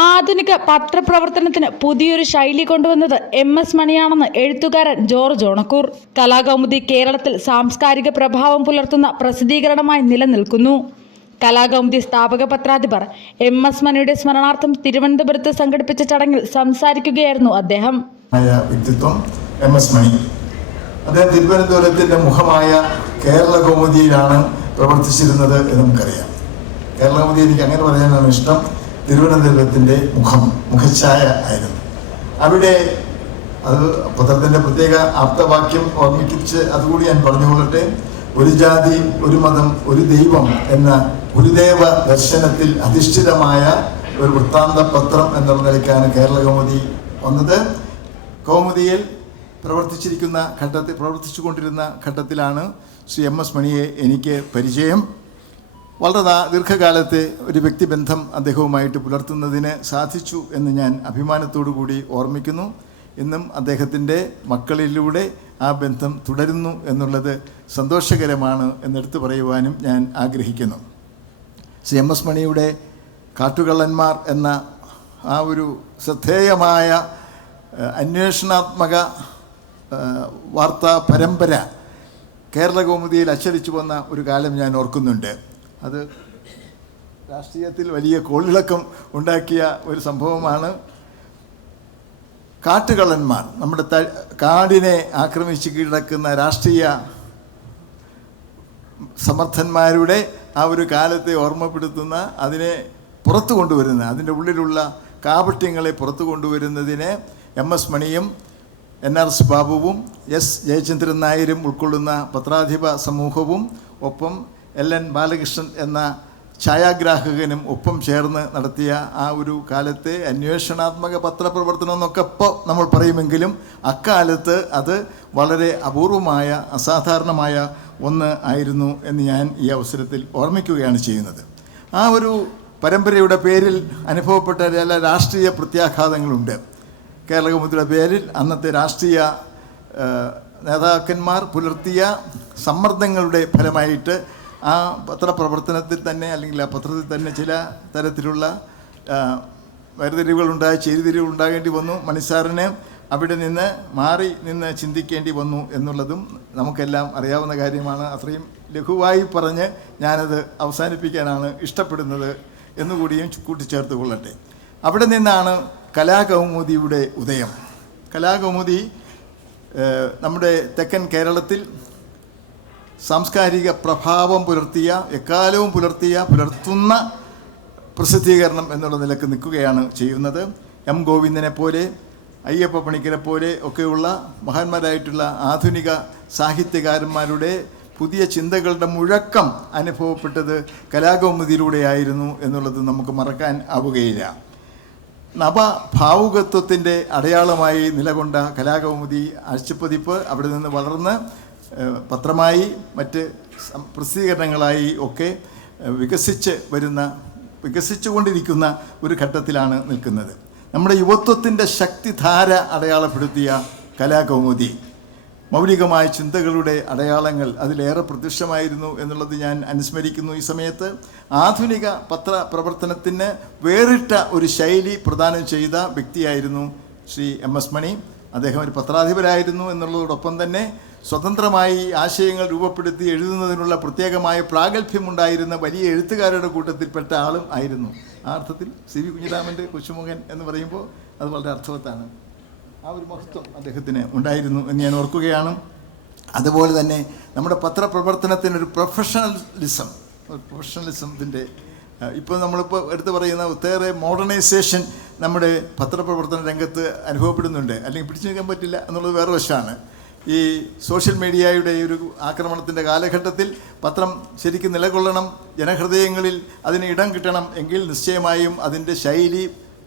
ആധുനിക പത്രപ്രവർത്തനത്തിന് പുതിയൊരു ശൈലി കൊണ്ടുവന്നത് എം എസ് മണിയാണെന്ന് എഴുത്തുകാരൻ ജോർജ് ഓണക്കൂർ. കലാകൗമുദി കേരളത്തിൽ സാംസ്കാരിക പ്രഭാവം പുലർത്തുന്ന പ്രസിദ്ധീകരണമായി നിലനിൽക്കുന്നു. കലാകൗമുദി സ്ഥാപക പത്രാധിപർ എം എസ് മണിയുടെ സ്മരണാർത്ഥം തിരുവനന്തപുരത്ത് സംഘടിപ്പിച്ച ചടങ്ങിൽ സംസാരിക്കുകയായിരുന്നു അദ്ദേഹം. വ്യക്തിത്വം മണി. അദ്ദേഹം തിരുവനന്തപുരത്തിന്റെ മുഖമായ കേരള കൗമുദിയിലാണ് പ്രവർത്തിച്ചിരുന്നത് എന്ന് നമുക്കറിയാം. കേരള കൗമുദി എനിക്ക് അങ്ങനെ പറയാനാണ് ഇഷ്ടം. തിരുവനന്തപുരത്തിന്റെ മുഖം മുഖഛായ ആയിരുന്നു. അവിടെ അത് പത്രത്തിന്റെ പ്രത്യേക ആപ്തവാക്യം ഓർമ്മിപ്പിച്ച് അതുകൂടി ഞാൻ പറഞ്ഞു പറഞ്ഞുകൊള്ളട്ടെ. ഒരു ജാതി ഒരു മതം ഒരു ദൈവം എന്ന ഗുരുദേവ ദർശനത്തിൽ അധിഷ്ഠിതമായ ഒരു വൃത്താന്ത പത്രം എന്നുള്ള നിലയ്ക്കാണ് കേരള കൗമുദി വന്നത്. കൗമുദിയിൽ പ്രവർത്തിച്ചിരിക്കുന്ന ഘട്ടത്തിൽ പ്രവർത്തിച്ചു കൊണ്ടിരുന്ന ഘട്ടത്തിലാണ് ശ്രീ എം എസ് മണിയെ എനിക്ക് പരിചയം. വളരെ ദീർഘകാലത്തെ ഒരു വ്യക്തിബന്ധം അദ്ദേഹവുമായിട്ട് പുലർത്തുന്നതിന് സാധിച്ചു എന്ന് ഞാൻ അഭിമാനത്തോടു കൂടി ഓർമ്മിക്കുന്നു. ഇന്നും അദ്ദേഹത്തിന്റെ മക്കളിലൂടെ ആ ബന്ധം തുടരുന്നു എന്നുള്ളത് സന്തോഷകരമാണ് എന്നെടുത്തു പറയുവാനും ഞാൻ ആഗ്രഹിക്കുന്നു. ശ്രീ എം എസ് മണിയുടെ കാട്ടുകള്ളന്മാർ എന്ന ആ ഒരു ശ്രദ്ധേയമായ അന്വേഷണാത്മക വാർത്താ പരമ്പര കേരള കൗമുദിയിൽ അച്ചടിച്ചു വന്ന ഒരു കാലം ഞാൻ ഓർക്കുന്നുണ്ട്. അത് രാഷ്ട്രീയത്തിൽ വലിയ കോളിളക്കം ഉണ്ടാക്കിയ ഒരു സംഭവമാണ്. കാട്ടുകള്ളന്മാർ നമ്മുടെ ത- കാടിനെ ആക്രമിച്ച് കിടക്കുന്ന രാഷ്ട്രീയ സമർത്ഥന്മാരുടെ ആ ഒരു കാലത്തെ ഓർമ്മപ്പെടുത്തുന്ന അതിനെ പുറത്തു കൊണ്ടുവരുന്ന അതിന്റെ ഉള്ളിലുള്ള കാപട്യങ്ങളെ പുറത്തു കൊണ്ടുവരുന്നതിനെ എം എസ് മണിയും എൻ ആർ എസ് ബാബുവും എസ് ജയചന്ദ്രൻ നായരും ഉൾക്കൊള്ളുന്ന പത്രാധിപ സമൂഹവും ഒപ്പം എൽ എൻ ബാലകൃഷ്ണൻ എന്ന ഛായാഗ്രാഹകനും ഒപ്പം ചേർന്ന് നടത്തിയ ആ ഒരു കാലത്തെ അന്വേഷണാത്മക പത്രപ്രവർത്തനം എന്നൊക്കെ ഇപ്പോൾ നമ്മൾ പറയുമെങ്കിലും അക്കാലത്ത് അത് വളരെ അപൂർവമായ അസാധാരണമായ ഒന്ന് ആയിരുന്നു എന്ന് ഞാൻ ഈ അവസരത്തിൽ ഓർമ്മിക്കുകയാണ് ചെയ്യുന്നത്. ആ ഒരു പരമ്പരയുടെ പേരിൽ അനുഭവപ്പെട്ട ചില രാഷ്ട്രീയ പ്രത്യാഘാതങ്ങളുണ്ട്. കേരളകൗമുദിയുടെ പേരിൽ അന്നത്തെ രാഷ്ട്രീയ നേതാക്കന്മാർ പുലർത്തിയ സമ്മർദ്ദങ്ങളുടെ ഫലമായിട്ട് ആ പത്രപ്രവർത്തനത്തിൽ തന്നെ അല്ലെങ്കിൽ ആ പത്രത്തിൽ തന്നെ ചില തരത്തിലുള്ള വേർതിരിവുകളുണ്ടായി ചേരിതിരിവുകൾ ഉണ്ടാകേണ്ടി വന്നു. മണിസാറിന് അവിടെ നിന്ന് മാറി നിന്ന് ചിന്തിക്കേണ്ടി വന്നു എന്നുള്ളതും നമുക്കെല്ലാം അറിയാവുന്ന കാര്യമാണ്. അത്രയും ലഘുവായി പറഞ്ഞ് ഞാനത് അവസാനിപ്പിക്കാനാണ് ഇഷ്ടപ്പെടുന്നത് എന്നുകൂടിയും കൂട്ടിച്ചേർത്ത് കൊള്ളട്ടെ അവിടെ നിന്നാണ് കലാകൗമുദിയുടെ ഉദയം. കലാകൗമുദി നമ്മുടെ തെക്കൻ കേരളത്തിൽ സാംസ്കാരിക പ്രഭാവം പുലർത്തിയ എക്കാലവും പുലർത്തിയ പുലർത്തുന്ന പ്രസിദ്ധീകരണം എന്നുള്ള നിലയ്ക്ക് നിൽക്കുകയാണ് ചെയ്യുന്നത്. എം ഗോവിന്ദനെ പോലെ അയ്യപ്പ പണിക്കരെ പോലെ ഒക്കെയുള്ള മഹാന്മാരായിട്ടുള്ള ആധുനിക സാഹിത്യകാരന്മാരുടെ പുതിയ ചിന്തകളുടെ മുഴക്കം അനുഭവപ്പെട്ടത് കലാകൗമുദിയിലൂടെയായിരുന്നു എന്നുള്ളത് നമുക്ക് മറക്കാൻ ആവുകയില്ല. നവഭാവുകത്വത്തിന്റെ അടയാളമായി നിലകൊണ്ട കലാകൗമുദി ആഴ്ചപ്പതിപ്പ് അവിടെ നിന്ന് വളർന്ന് പത്രമായി മറ്റ് പ്രസിദ്ധീകരണങ്ങളായി ഒക്കെ വികസിച്ച് വരുന്ന വികസിച്ചുകൊണ്ടിരിക്കുന്ന ഒരു ഘട്ടത്തിലാണ് നിൽക്കുന്നത്. നമ്മുടെ യുവത്വത്തിന്റെ ശക്തിധാര അടയാളപ്പെടുത്തിയ കലാകൗമുദി. മൗലികമായ ചിന്തകളുടെ അടയാളങ്ങൾ അതിലേറെ പ്രത്യക്ഷമായിരുന്നു എന്നുള്ളത് ഞാൻ അനുസ്മരിക്കുന്നു ഈ സമയത്ത്. ആധുനിക പത്ര പ്രവർത്തനത്തിന് വേറിട്ട ഒരു ശൈലി പ്രദാനം ചെയ്ത വ്യക്തിയായിരുന്നു ശ്രീ എം എസ് മണി. അദ്ദേഹം ഒരു പത്രാധിപരായിരുന്നു എന്നുള്ളതോടൊപ്പം തന്നെ സ്വതന്ത്രമായി ആശയങ്ങൾ രൂപപ്പെടുത്തി എഴുതുന്നതിനുള്ള പ്രത്യേകമായ പ്രാഗൽഭ്യമുണ്ടായിരുന്ന വലിയ എഴുത്തുകാരുടെ കൂട്ടത്തിൽപ്പെട്ട ആളും ആയിരുന്നു. ആ അർത്ഥത്തിൽ സി വി കുഞ്ഞിരാമന്റെ കൊച്ചുമുഖൻ എന്ന് പറയുമ്പോൾ അത് വളരെ അർത്ഥവത്താണ്. ആ ഒരു മഹത്വം അദ്ദേഹത്തിന് ഉണ്ടായിരുന്നു എന്ന് ഞാൻ ഓർക്കുകയാണ്. അതുപോലെ തന്നെ നമ്മുടെ പത്രപ്രവർത്തനത്തിന് ഒരു പ്രൊഫഷണലിസം ഒരു പ്രൊഫഷണലിസത്തിന്റെ ഇപ്പോൾ നമ്മളിപ്പോൾ എടുത്തു പറയുന്ന ഒത്തേറെ മോഡേണൈസേഷൻ നമ്മുടെ പത്രപ്രവർത്തന രംഗത്ത് അനുഭവപ്പെടുന്നുണ്ട്. അല്ലെങ്കിൽ പിടിച്ചു നിൽക്കാൻ പറ്റില്ല എന്നുള്ളത് വേറെ വശമാണ്. ഈ സോഷ്യൽ മീഡിയയുടെ ഒരു ആക്രമണത്തിന്റെ കാലഘട്ടത്തിൽ പത്രം ശരിക്കും നിലകൊള്ളണം ജനഹൃദയങ്ങളിൽ അതിന് ഇടം കിട്ടണം എങ്കിൽ നിശ്ചയമായും അതിന്റെ ശൈലി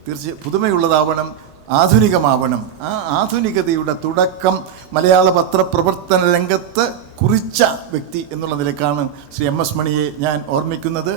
തീർച്ച പുതുമയുള്ളതാവണം ആധുനികമാവണം. ആ ആധുനികതയുടെ തുടക്കം മലയാള പത്രപ്രവർത്തന രംഗത്ത് കുറിച്ച വ്യക്തി എന്നുള്ള നിലക്കാണ് ശ്രീ എം എസ് മണിയെ ഞാൻ ഓർമ്മിക്കുന്നത്.